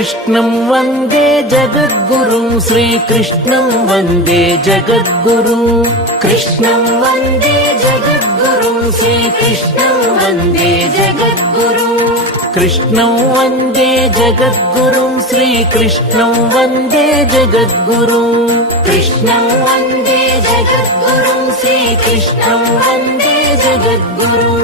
कृष्णं वन्दे जगद्गुरुं श्रीकृष्णं वन्दे जगद्गुरुं कृष्णं वन्दे जगद्गुरुं श्रीकृष्णं वन्दे जगद्गुरुं कृष्णं वन्दे जगद्गुरुं श्रीकृष्णं वन्दे जगद्गुरुं कृष्णं वन्दे जगद्गुरुं श्रीकृष्णं वन्दे जगद्गुरुं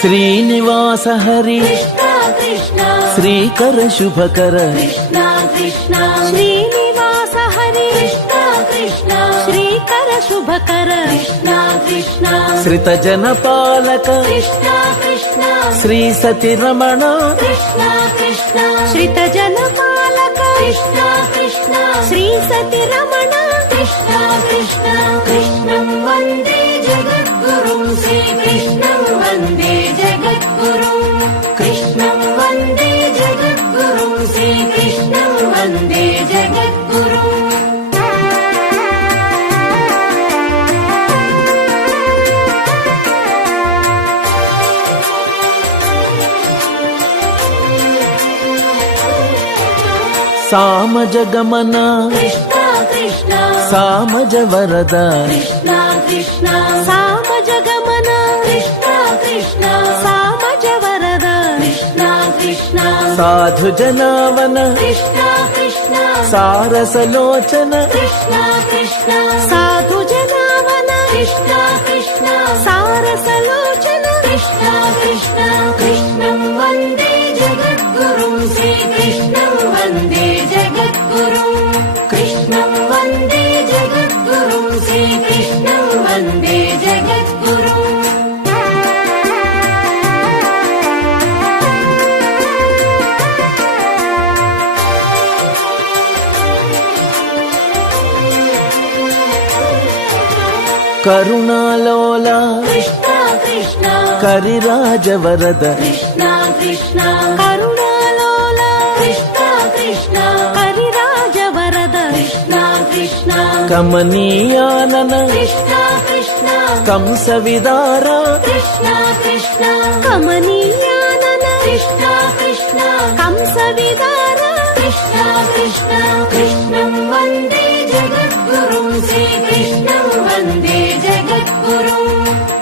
श्रीनिवास हरि कृष्णा कृष्णा श्रीकर शुभकर कृष्णा कृष्णा श्रीनिवास हरि कृष्णा कृष्णा श्रीकर शुभकर कृष्णा कृष्णा श्रितजन पालक कृष्णा कृष्णा श्री सति रमण कृष्णा कृष्णा श्रितजन पालक कृष्णा कृष्णा श्री सति रमण कृष्णा कृष्णा कृष्णं वन्दे जगद्गुरुं श्रीकृष्णं वन्दे जगद्गुरुं कृष्णं वन्दे जगद्गुरुं श्रीकृष्णं वन्दे जगद्गुरुं सामज गमन कृष्णा कृष्णा सामज वरद कृष्णा कृष्णा सामज गमन कृष्णा कृष्णा सामज वरद कृष्णा कृष्णा साधु जनावन कृष्णा कृष्णा सारसलोचन कृष्णा कृष्णा साधु जनावन कृष्णा कृष्णा सारसलोचन कृष्णा कृष्णा कृष्णं वन्दे जगद्गुरुं श्रीकृष्णं वन्दे जगद्गुरुं कृष्णं वन्दे जगद्गुरुं श्रीकृष्णं वन्दे जगद्गुरुं करुणालोला कृष्णा कृष्णा करिराज वरद कृष्णा कृष्णा करुणालोला कृष्णा कृष्णा हरिराज वरद कृष्णा कृष्णा कमनीयानन कृष्णा कृष्णा कंस विदारा कृष्णा कृष्णा कमनीयानन कृष्णा कृष्णा कंस विदारा कृष्णा कृष्णा कृष्णं वन्दे जगद्गुरुं श्रीकृष्णं वन्दे जगद्गुरुं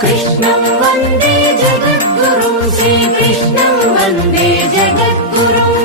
कृष्णं वन्दे जगद्गुरुं श्रीकृष्णं वन्दे जगद्गुरुं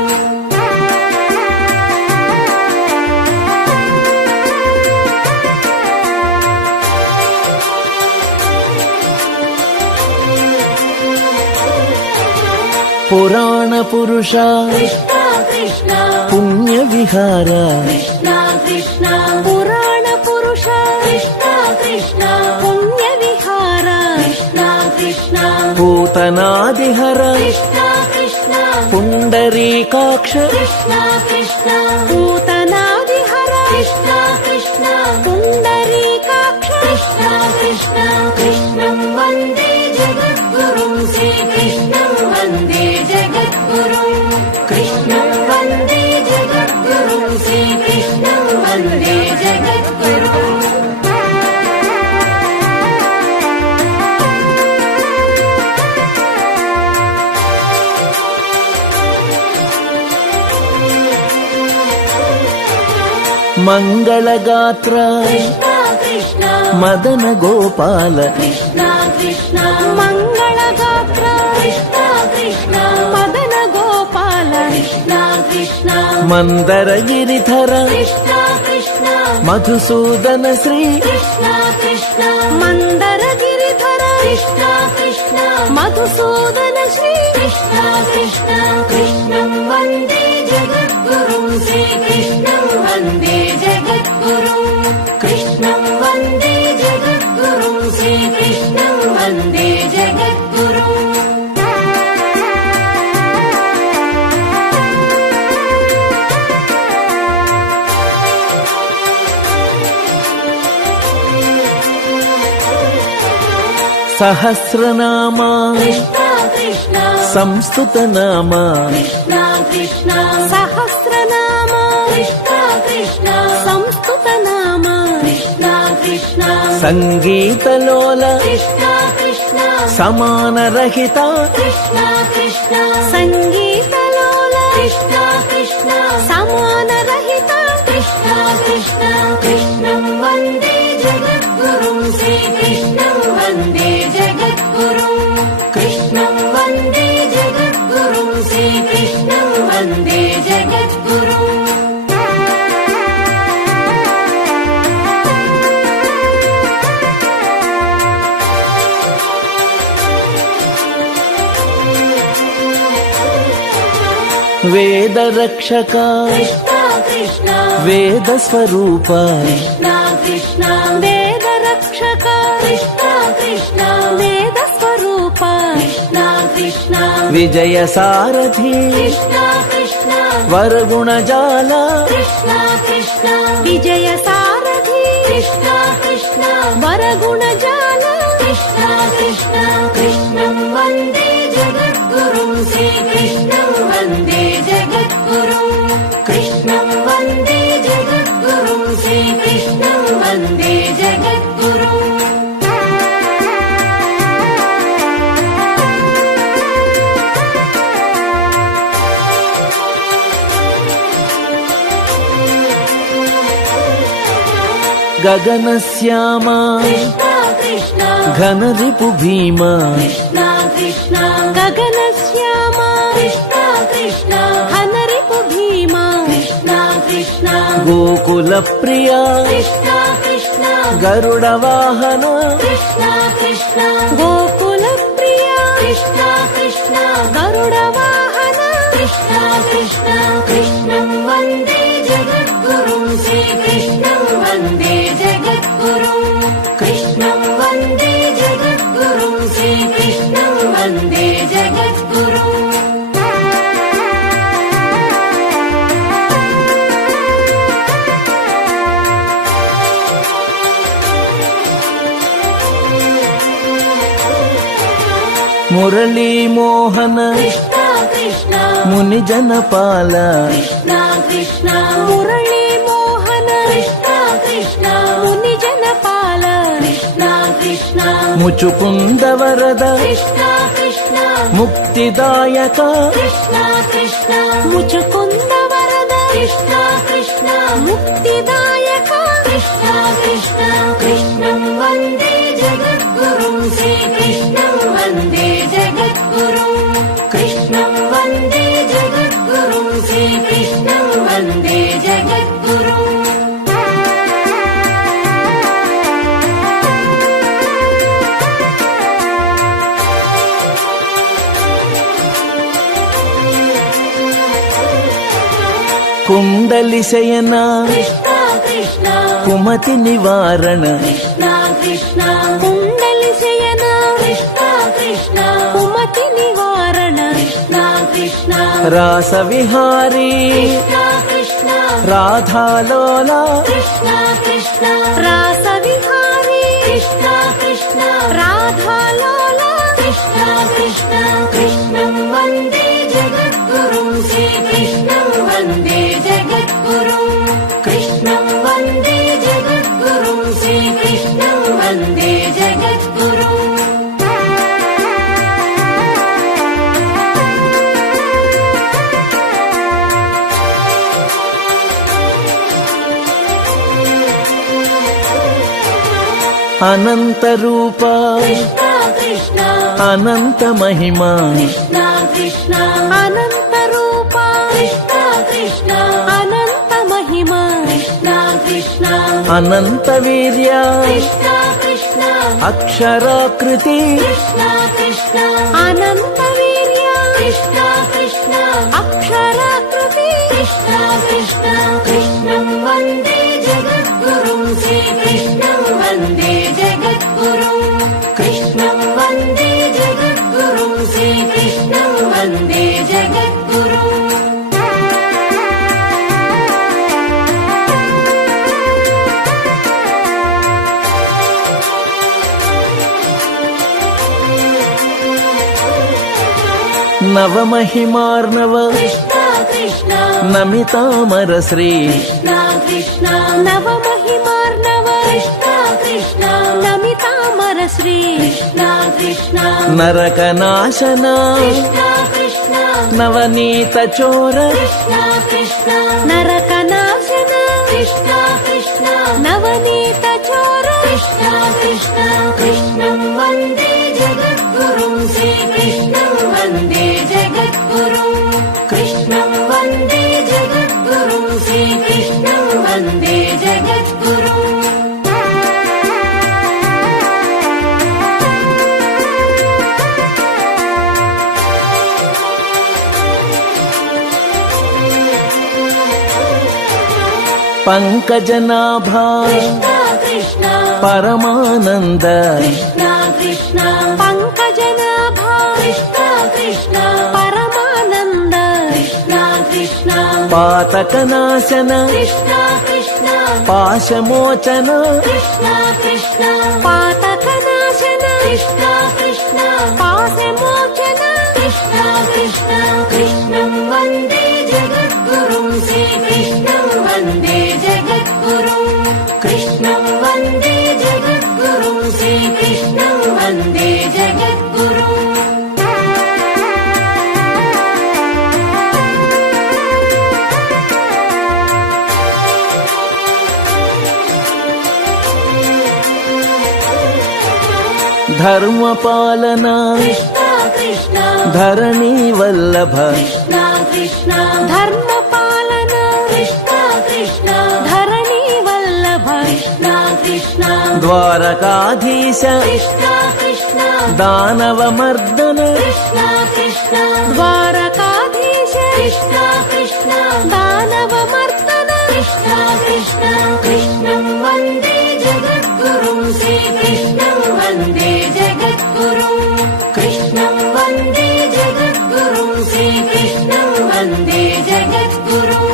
पुराण पुरुष कृष्णा कृष्णा पुण्य विहार कृष्णा कृष्णा पुराण पुरुष कृष्णा कृष्णा पुण्य विहार कृष्णा कृष्णा पूतनादिहर कृष्णा कृष्णा पुण्डरीकाक्ष कृष्णा कृष्णा पूतनादिहर कृष्णा कृष्णा पुण्डरीकाक्ष कृष्णा कृष्णा कृष्णं वन्दे जगद्गुरुं श्रीकृष्णं वन्दे जगद्गुरुं कृष्णं वन्दे जगद्गुरुं श्रीकृष्णं वन्दे जगद्गुरुं मंगलगात्र कृष्णा कृष्णा मदन गोपाल कृष्णा कृष्णा मंगलगात्र कृष्णा कृष्णा मदन गोपाल कृष्णा कृष्णा मंदर गिरिधर कृष्णा कृष्णा मधुसूदन श्री कृष्णा कृष्णा मंदर गिरिधर कृष्णा कृष्णा मधुसूदन श्री कृष्णा कृष्णा कृष्णं वन्दे जगद्गुरुं श्रीकृष्णं वन्दे जगद्गुरुं कृष्णं वन्दे जगद्गुरुं श्रीकृष्णं वन्दे जगद्गुरुं सहस्रनामा कृष्णा कृष्णा संस्तुत नामा कृष्णा कृष्णा सहस्रनाम कृष्णा कृष्णा కృష్ణ సంస్కృత నామ కృష్ణ కృష్ణ సంగీతలోల కృష్ణ కృష్ణ సమానరహిత కృష్ణ కృష్ణ సంగీతలోల కృష్ణ కృష్ణ సమానరహిత కృష్ణ కృష్ణ కృష్ణం వందే జగద్గురుం శ్రీకృష్ణం వందే జగద్గురుం కృష్ణం వందే జగద్గురుం శ్రీకృష్ణం వందే జగద్గురుం వేదరక్షక కృష్ణ కృష్ణ వేద స్వరూప కృష్ణ కృష్ణ వేద రక్షక కృష్ణ కృష్ణ వేద స్వరూప కృష్ణ కృష్ణ విజయ సారథి కృష్ణ కృష్ణ వరగుణజాల కృష్ణ కృష్ణ విజయ సారథి కృష్ణ కృష్ణ వరగుణజాల కృష్ణ కృష్ణ కృష్ణం వందే జగద్గురుం శ్రీకృష్ణం వందే జగద్గురుం కృష్ణం వందే జగద్గురుం శ్రీకృష్ణం వందే జగద్గురుం గగనశ్యామ కృష్ణ కృష్ణ ఘనరిపు భీమ కృష్ణ కృష్ణ గగనశ్యామ కృష్ణ కృష్ణ హనరిపు భీమ కృష్ణ కృష్ణ గోకుల ప్రియ కృష్ణ కృష్ణ గరుడ వాహన కృష్ణ కృష్ణ గోకుల ప్రియ కృష్ణ కృష్ణ గరుడ వాహన కృష్ణ కృష్ణ కృష్ణం వందే జగద్గురుం శ్రీకృష్ణం వందే జగద్గురుం కృష్ణం వందే జగద్గురుం శ్రీకృష్ణం వందే జగద్గురుం మురళీ మోహన కృష్ణ కృష్ణ ముని జనపాల కృష్ణ కృష్ణ మురళీ మోహన కృష్ణ కృష్ణ ముని జనపాల కృష్ణ కృష్ణ ముచుకుంద వరద కృష్ణ కృష్ణ ముక్తిదాయక కృష్ణ కృష్ణ ముచుకుంద వరద కృష్ణ కృష్ణ ముక్తిదాయక కృష్ణ కృష్ణ కృష్ణం వందే జగద్గురుం శ్రీకృష్ణం వందే జగద్గురుం కృష్ణం వందే జగద్గురుం శ్రీకృష్ణం వందే జగద్గురుం కుండలి శయన కృష్ణ కృష్ణ కుమతి నివారణ కృష్ణ కృష్ణ కుండలి శయన కృష్ణ కృష్ణ కుమతి నివారణ కృష్ణ కృష్ణ రాస విహారీ కృష్ణ కృష్ణ రాధాలోల కృష్ణ కృష్ణ రాస విహారీ కృష్ణ కృష్ణ రాధాలోల కృష్ణ కృష్ణ కృష్ణం వందే జగద్గురుం శ్రీకృష్ణం వందే జగద్గురుం కృష్ణం వందే జగద్గురుం శ్రీకృష్ణం వందే జగద్గురుం అనంత రూప కృష్ణ కృష్ణ అనంత మహిమ కృష్ణ కృష్ణ అనంత రూప కృష్ణ కృష్ణ అనంత మహిమ కృష్ణ కృష్ణ అనంత వీర్య కృష్ణ కృష్ణ అక్షరాకృతి కృష్ణ కృష్ణ అనంత వీర్య కృష్ణ కృష్ణ అక్షరాకృతి కృష్ణ కృష్ణ కృష్ణం వందే జగద్గురుం శ్రీకృష్ణం వందే జగద్గురుం కృష్ణం వందే జగద్గురుం శ్రీకృష్ణం వందే జగద్గురుం నవమహిమార్ణవ కృష్ణ కృష్ణ నమితామర శ్రీ కృష్ణ కృష్ణ నవ మహిమార్ణవ కృష్ణ కృష్ణ నమితామర శ్రీ కృష్ణ కృష్ణ నరకనాశన కృష్ణ కృష్ణ నవనీత చోర కృష్ణ కృష్ణ నరకనాశన కృష్ణ కృష్ణ నవనీత చోర కృష్ణ కృష్ణ కృష్ణం వందే జగద్గురుం శ్రీకృష్ణం వందే జగద్గురుం కృష్ణం వందే జగద్గురుం శ్రీకృష్ణం వందే జగద్గురుం పంకజనాభా కృష్ణ కృష్ణ పరమానంద కృష్ణ కృష్ణ పంకజనాభా కృష్ణ కృష్ణ పరమానంద కృష్ణ కృష్ణ పాతకనాశన కృష్ణ కృష్ణ పాశమోచన కృష్ణ కృష్ణ పాతకనాశన కృష్ణ కృష్ణ పాశమోచన కృష్ణ కృష్ణ కృష్ణం వందే జగద్గురుం శ్రీకృష్ణం వందే జగద్గురుం కృష్ణం వందే జగద్గురుం శ్రీకృష్ణం వందే జగద్గురుం ధర్మపాలన కృష్ణ కృష్ణ ధరణి వల్లభ కృష్ణ కృష్ణ ధర్మపాలన కృష్ణ కృష్ణ ధరణి వల్లభ కృష్ణ కృష్ణ ద్వారకాధీశ కృష్ణ కృష్ణ దానవమర్దన కృష్ణ కృష్ణ ద్వారకాధీశ కృష్ణ కృష్ణ దానవమర్దన కృష్ణ కృష్ణ కృష్ణం వందే జగద్గురుం శ్రీకృష్ణం వందే జగద్గురుం కృష్ణం వందే జగద్గురుం శ్రీకృష్ణం వందే జగద్గురుం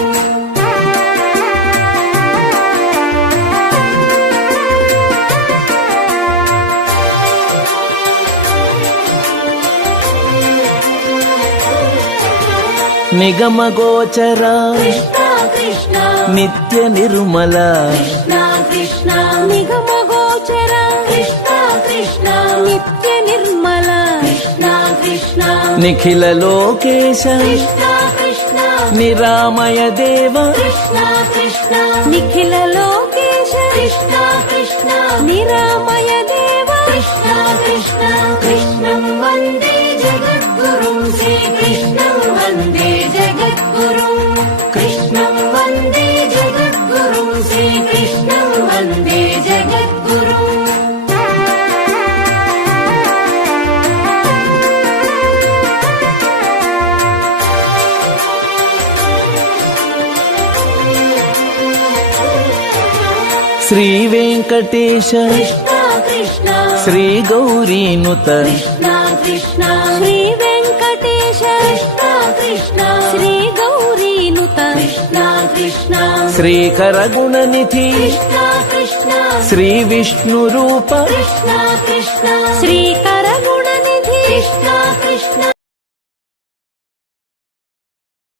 నిగమగోచర కృష్ణ కృష్ణ నిత్య నిర్మల కృష్ణ కృష్ణ నిగమగోచర కృష్ణ కృష్ణ నిత్య నిర్మల కృష్ణ కృష్ణ నిఖిల లోకేశ కృష్ణ కృష్ణ నిరామయ దేవ కృష్ణ కృష్ణ నిఖిల లోకేశ కృష్ణ కృష్ణ నిరామయ దేవ కృష్ణ కృష్ణ కృష్ణం వందే జగద్గురుం శ్రీకృష్ణం వందే జగద్గురుం కృష్ణం వందే జగద్గురుం శ్రీకృష్ణం వందే జగద్గురుం శ్రీ వెంకటేశ కృష్ణ కృష్ణ శ్రీ గౌరీనుత కృష్ణ కృష్ణ శ్రీ వెంకటేశ కృష్ణ కృష్ణ శ్రీ గౌరీనుత కృష్ణ కృష్ణ శ్రీకర గుణనిధి కృష్ణ కృష్ణ శ్రీ విష్ణు రూప కృష్ణ కృష్ణ శ్రీ